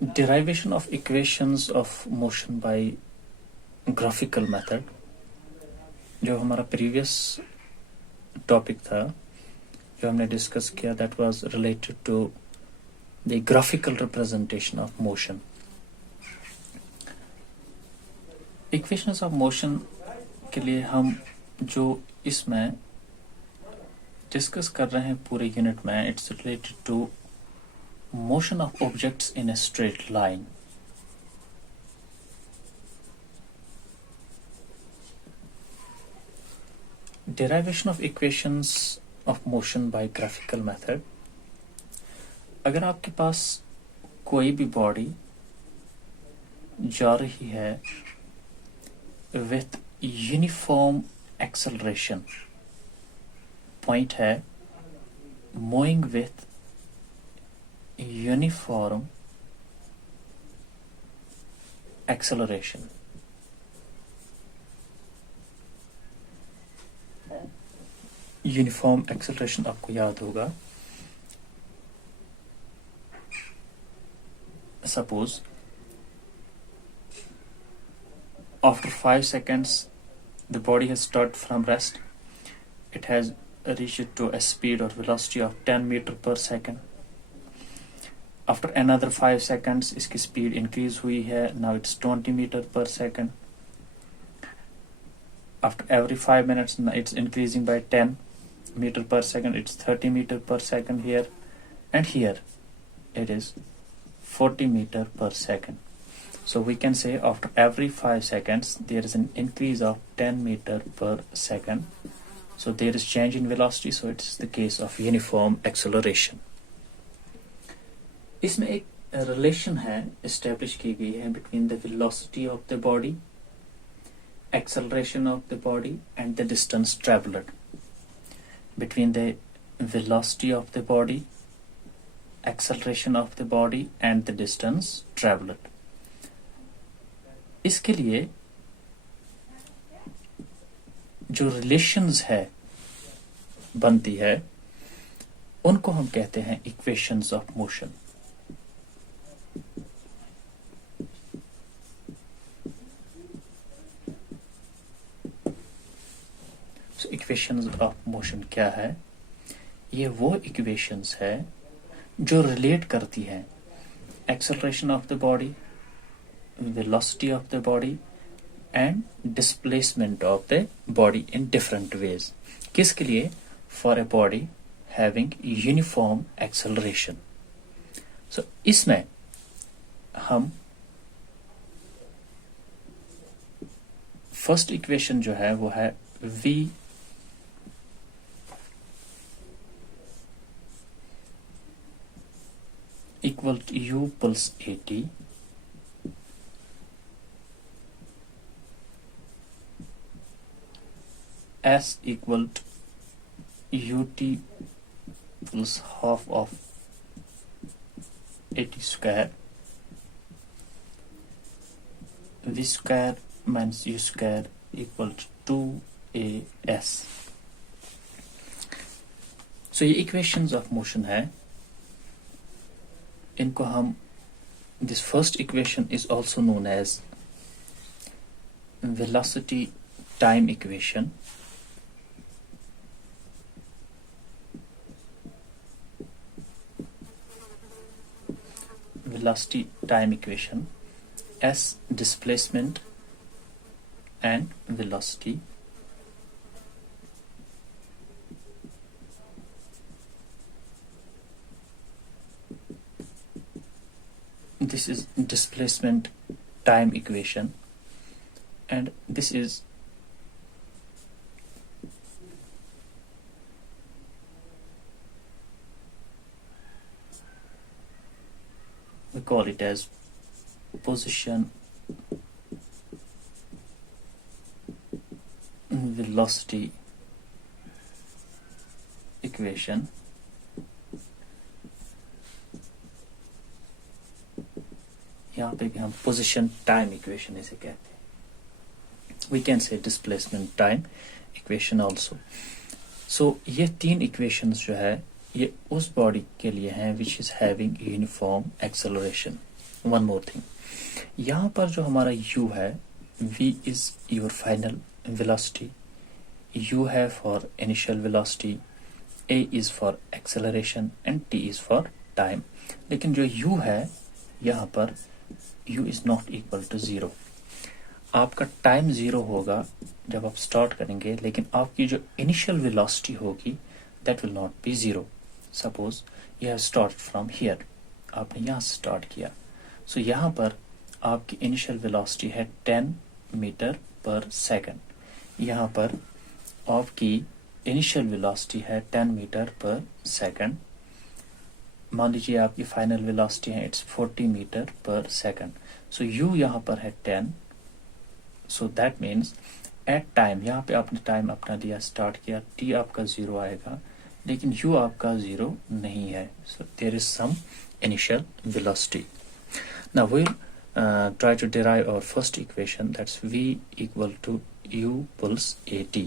Derivation of equations of motion by graphical method, जो हमारा previous topic था, जो हमने discuss किया, that was related to the graphical representation of motion. Equations of motion के लिए हम जो इसमें discuss कर रहे हैं पूरे unit में, it's related to motion of objects in a straight line. Derivation of equations of motion by graphical method. अगर आपके पास कोई भी बॉडी जा रही है with uniform acceleration, point है moving with uniform acceleration. Uniform acceleration आपको याद होगा. Suppose after 5 seconds the body has started from rest. It has reached to a speed or velocity of 10 meter per second. After another 5 seconds इसकी speed increase हुई है. Now it's 20 meter per second. After every 5 minutes it's increasing by 10 meter per second. It's 30 meter per second here, and here it is 40 meter per second. So we can say after every 5 seconds there is an increase of 10 meter per second. So there is change in velocity, so it's the case of uniform acceleration. इसमें एक relation है establish की गई है between the velocity of the body, acceleration of the body, and the distance traveled. Between the velocity of the body, acceleration of the body, and the distance traveled. इसके लिए जो relations है बनती है उनको हम कहते हैं equations of motion. So equations of motion क्या है? ये वो equations है जो relate करती हैं acceleration of the body, velocity of the body, and displacement of the body in different ways. किसके लिए? For a body having uniform acceleration. So इसमें हम first equation जो है वो है V equal to U plus AT S equal to UT plus half of AT square, V square minus U square equal to 2AS. So ये equations of motion है. इनको हम, this first equation is also known as velocity time equation. Velocity time equation. S displacement and velocity. This is displacement time equation, and this is we call it as position velocity equation. यहाँ पे भी हम position time equation इसे कहते हैं. We can say displacement time equation also. So ये तीन equations जो है ये उस body के लिए हैं which is having uniform acceleration. One more thing, यहाँ पर जो हमारा u है, v is your final velocity, u है for initial velocity, a is for acceleration and t is for time. लेकिन जो u है यहाँ पर, u is not equal to 0। आपका टाइम 0 होगा जब आप स्टार्ट करेंगे, लेकिन आपकी जो इनिशियल वेलोसिटी होगी that will not be 0। Suppose you have start from here, आपने यहाँ से स्टार्ट किया, सो यहाँ पर आपकी इनिशियल वेलोसिटी है 10 मीटर पर सेकंड, यहाँ पर आपकी इनिशियल वेलोसिटी है 10 मीटर पर सेकंड। मान लीजिए आपकी फाइनल वेलोसिटी है it's 40 metre per second. So u यहाँ पर है 10, so that means at time, यहाँ पे आपने टाइम अपना दिया, स्टार्ट किया, t आपका 0 आएगा, लेकिन u आपका 0 नहीं है। So there is some initial velocity. Now we try to derive our first equation, that's v equal to u pulse at।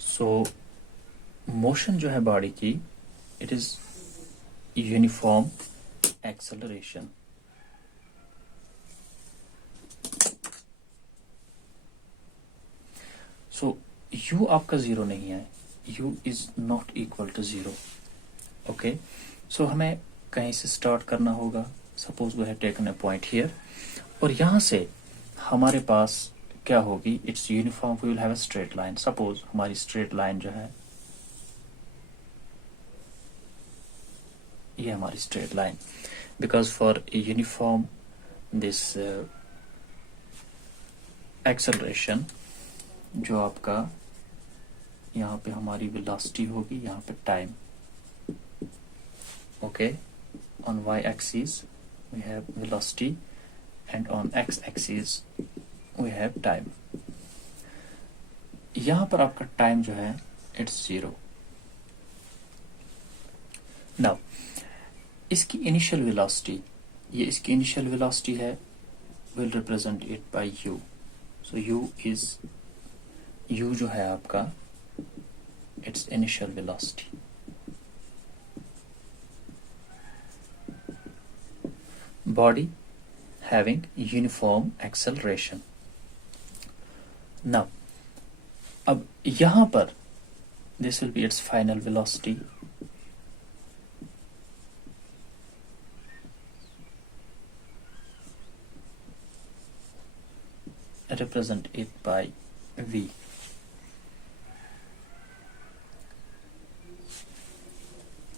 So motion जो है बॉडी की, it is uniform acceleration. So u आपका 0 नहीं है, u is not equal to 0। Okay, so हमें कहीं से start करना होगा। Suppose we have taken a point here, और यहाँ से हमारे पास क्या होगी, it's uniform, we will have a straight line. Suppose हमारी स्ट्रेट लाइन जो है, ये हमारी straight line, because for uniform this acceleration, जो आपका यहाँ पे हमारी वेलोसिटी होगी, यहाँ पे time. Okay, on y axis we have velocity and on x axis we have time। यहाँ पर आपका टाइम जो है it's 0। नाउ इसकी इनिशियल वेलोसिटी, ये इसकी इनिशियल वेलोसिटी है, will represent it by u। So u जो है आपका it's initial velocity. body having uniform acceleration। now अब यहां पर this will be its final velocity, represent it by v।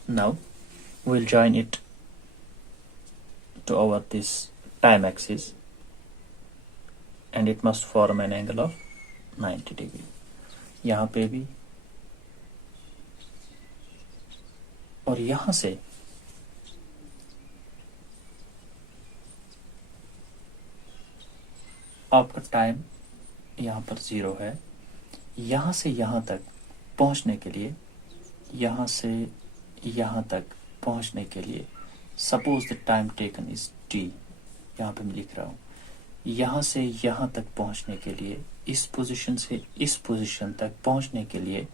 now we'll join it to our this time axis, and it must form an angle of 90 degree। यहाँ पे भी, और यहाँ से आपका टाइम यहाँ पर 0 है। यहाँ से यहाँ तक पहुँचने के लिए, यहाँ से यहाँ तक पहुँचने के लिए, suppose the time taken is t, यहाँ पे मैं लिख रहा हूँ, यहाँ से यहाँ तक पहुँचने के लिए, इस पोजीशन से इस पोजीशन तक पहुँचने के लिए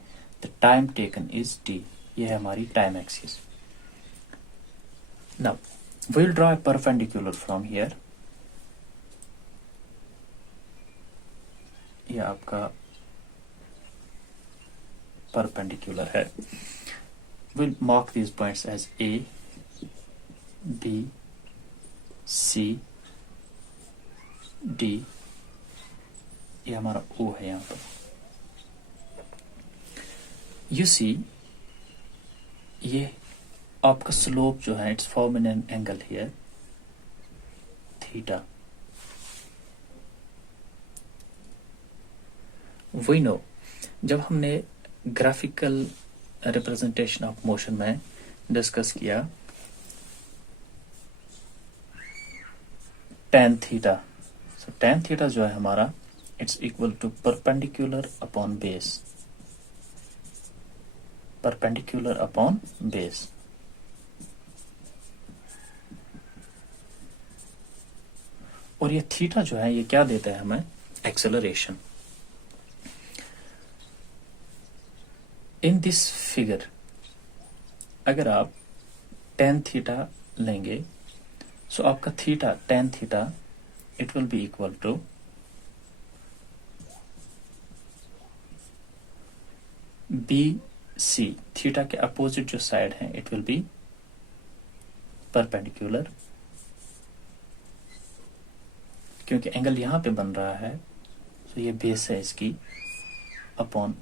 the time taken is t। ये है हमारी time axis. Now we will draw a perpendicular from here. ये आपका परपेंडिकुलर है। we'll mark these points as a, B, C, D। ये हमारा O है यहाँ पर। You see, ये आपका स्लोप जो है it's forming an angle here theta. We know, जब हमने ग्राफिकल रिप्रेजेंटेशन ऑफ मोशन में डिस्कस किया tan theta, so tan theta जो है हमारा it's equal to perpendicular upon base, perpendicular upon base. और ये थीटा जो है ये क्या देता है हमें, एक्सेलरेशन। इन दिस फिगर अगर आप tan थीटा लेंगे, सो आपका theta tan theta it will be equal to BC, theta के अपोजिट जो साइड है इट विल बी परपेंडिकुलर, क्योंकि एंगल यहां पे बन रहा है, तो ये बेस है इसकी upon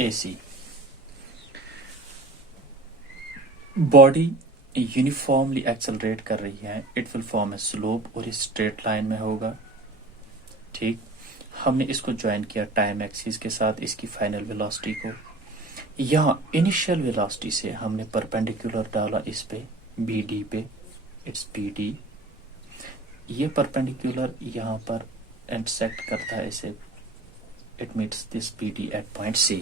AC। Body uniformly accelerate कर रही है, it will form A slope और स्ट्रेट लाइन में होगा। ठीक, हमने इसको ज्वाइन किया टाइम एक्सिस के साथ इसकी फाइनल वेलोसिटी को। यहाँ इनिशियल वेलोसिटी से हमने परपेंडिकुलर डाला इस पे BD पे, इट्स BD। ये परपेंडिकुलर यहाँ पर इंटरसेक्ट करता है इसे, it meets this BD at point C।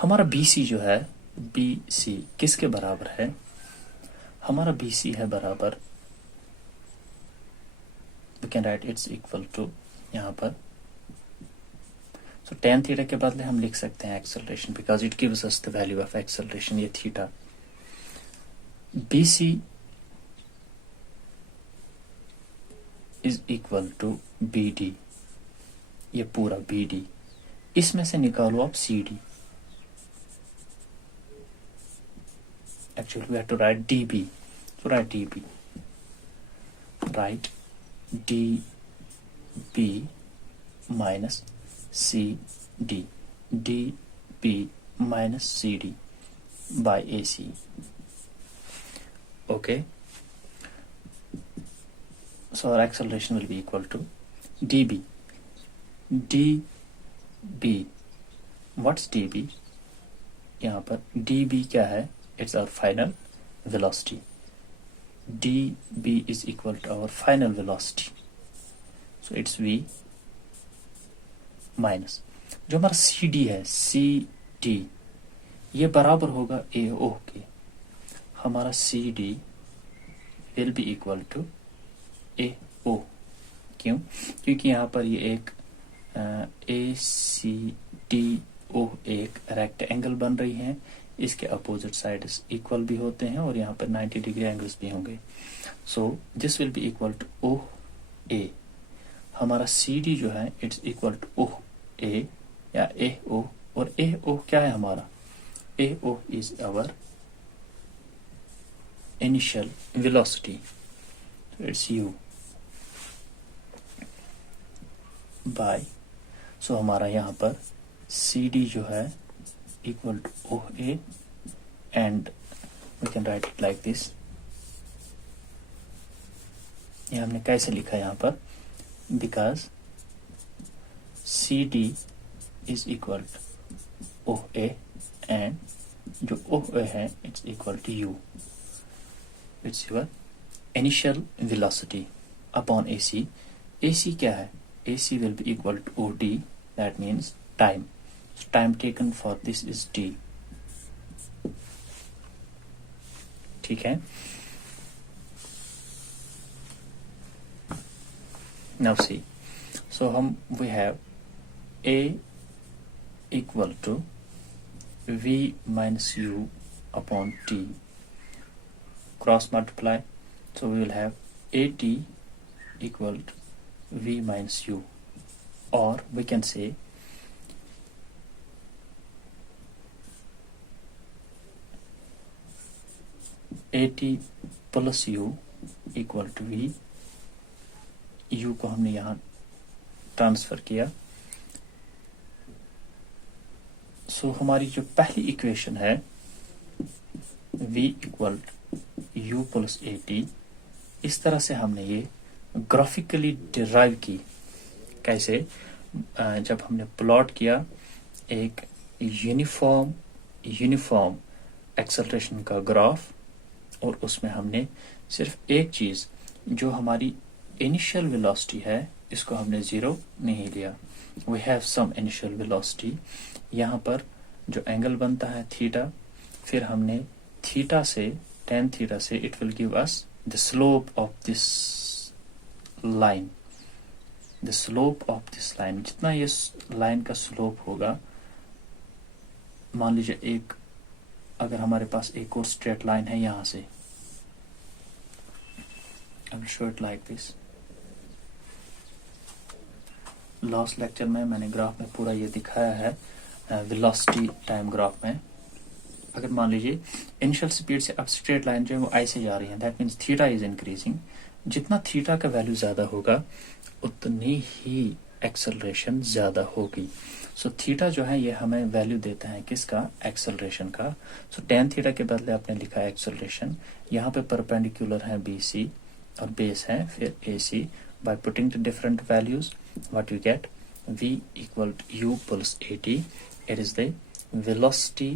हमारा BC जो है, BC किसके बराबर है? हमारा BC है बराबर, we can write it's equal to यहाँ पर, so tan थीटा के बदले हम लिख सकते हैं acceleration because it gives us the value of acceleration, ये theta. BC is equal to BD, ये पूरा BD, इसमें से निकालो आप CD, actually we have to write DB, so write DB, write DB minus CD, DB minus CD by AC, okay? So our acceleration will be equal to DB, what's DB? यहाँ पर DB क्या है? It's our final velocity. DB is equal to our final velocity, so it's V minus जो हमारा CD है, CD ये बराबर होगा AO के। हमारा CD will be equal to AO, क्यों? क्योंकि यहाँ पर ये एक ACDO एक रेक्टेंगल बन रही है, इसके अपोजिट साइड इक्वल भी होते हैं और यहाँ पर 90 डिग्री एंगल्स भी होंगे, so this will be equal to OA। हमारा CD जो है इट्स इक्वल टू OA या AO, और AO क्या है हमारा? AO is our initial velocity, it's U by, so हमारा यहाँ पर CD जो है equal to OA, and we can write it like this। ये हमने कैसे लिखा यहाँ पर? Because CD is equal to OA and जो OA है it's equal to U, it's your initial velocity upon AC। AC क्या है? AC will be equal to OD, that means time, so time taken for this is T, ठीक है? Now see, so we have A equal to V minus U upon T, cross multiply, so we will have AT equal to V minus U, or we can say AT plus U equal to V, U को हमने यहाँ transfer किया, सो हमारी जो पहली equation है V equal U plus AT, इस तरह से हमने ये ग्राफिकली डिराइव की। कैसे? जब हमने प्लॉट किया एक यूनिफॉर्म एक्सेलरेशन का ग्राफ, और उसमें हमने सिर्फ एक चीज, जो हमारी इनिशियल वेलोसिटी है, इसको हमने जीरो नहीं लिया, we have some initial velocity. यहाँ पर जो एंगल बनता है थीटा, फिर हमने थीटा से, tan थीटा से, it will give us the slope of this line the slope of this line, जितना ये लाइन का स्लोप होगा, मान लीजिए एक अगर हमारे पास एक और स्ट्रेट लाइन है यहां से, I will show it like this. Last lecture में मैंने ग्राफ में पूरा ये दिखाया है वेलोसिटी टाइम ग्राफ में। अगर मान लीजिए इनिशियल स्पीड से अब स्ट्रेट लाइन जो है वो आई से जा रही है, that means theta is increasing. जितना थीटा का वैल्यू ज्यादा होगा उतनी ही एक्सेलरेशन ज्यादा होगी। सो थीटा जो है ये हमें वैल्यू देता है किसका, एक्सेलरेशन का। सो टेन थीटा के बदले आपने लिखा है एक्सेलरेशन। यहाँ पे परपेंडिकुलर है बी सी और बेस है फिर A C. By putting the different values what you get, v equal to u plus at, it is the velocity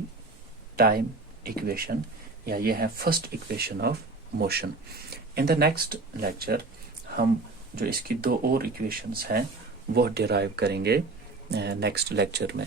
time equation, या ये है first equation of motion. In the next lecture हम जो इसकी दो और इक्वेशंस हैं वो डिराइव करेंगे नेक्स्ट लेक्चर में।